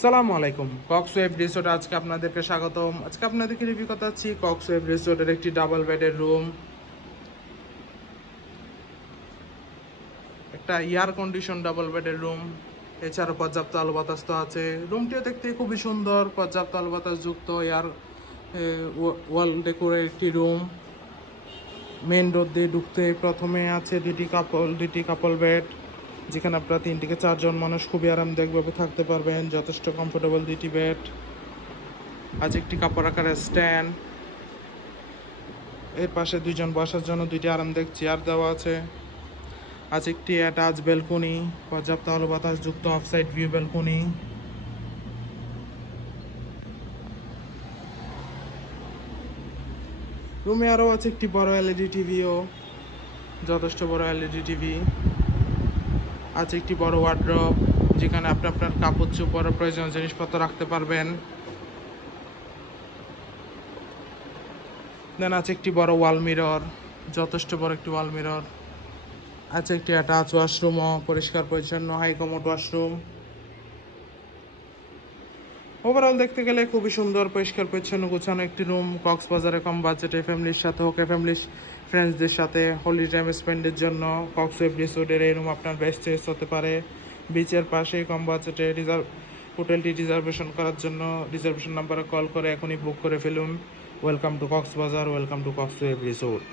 সালামু আলাইকুম। কক্সওয়েভ রিসোর্ট আজকে আপনাদেরকে স্বাগতম। আজকে আপনাদেরকে রিভিউ করতেছি কক্সওয়েভ রিসোর্টের একটি ডাবল বেডের রুম, একটা এয়ার কন্ডিশন ডাবল বেডের রুম। এছাড়াও পর্যাপ্ত আলো বাতাস তো আছে। রুমটিও দেখতে খুবই সুন্দর, পর্যাপ্ত আলো বাতাস যুক্ত এয়ার ওয়াল ডেকোরের একটি রুম। মেন ডোর দিয়ে ঢুকতে প্রথমে আছে দুটি কাপল বেড, যেখানে আপনারা 3 থেকে 4 জন মানুষ খুবই আরামদায়কভাবে থাকতে পারবেন। যথেষ্ট কমফোর্টেবল দুটি বেড। আজ একটি কাপড় রাখার স্ট্যান্ড, এর পাশে 2 জন বসার জন্য 2টি আরামদায়ক চেয়ার দেওয়া আছে। আজ একটি অ্যাটাচ ব্যালকনি, পর্যাপ্ত আলো বাতাস যুক্ত অফসাইড ভিউ ব্যালকনি। রুমে আরও আছে একটি বড় এলইডি টিভিও, যথেষ্ট বড় এলইডি টিভি। আছে একটি বড় ওয়ার্ড্রপ, যেখানে আপনি আপনার কাপড় চোপড় প্রয়োজনীয় জিনিসপত্র রাখতে পারবেন। দেন আছে একটি বড় ওয়াল মিরর, যথেষ্ট বড় একটি ওয়াল মিরর। আছে একটি অ্যাটাচ ওয়াশরুমও, পরিষ্কার পরিচ্ছন্ন হাই কমোড ওয়াশরুম। ওভারঅল দেখতে গেলে খুবই সুন্দর, পরিষ্কার পরিচ্ছন্ন গোছানো একটি রুম। কক্সবাজারে কম বাজেটে ফ্যামিলির সাথে হোক, ফ্যামিলি ফ্রেন্ডসদের সাথে হলি টাইম স্পেন্ডের জন্য কক্সওয়েভ রিসোর্টের এই রুম আপনার বেস্ট চয়েস হতে পারে। বিচের পাশে কম বাজেটে হোটেলটি রিজার্ভেশন করার জন্য রিজার্ভেশন নাম্বারে কল করে এখনই বুক করে ফেলুন। Welcome to Cox's Bazar, welcome to Coxwave resort.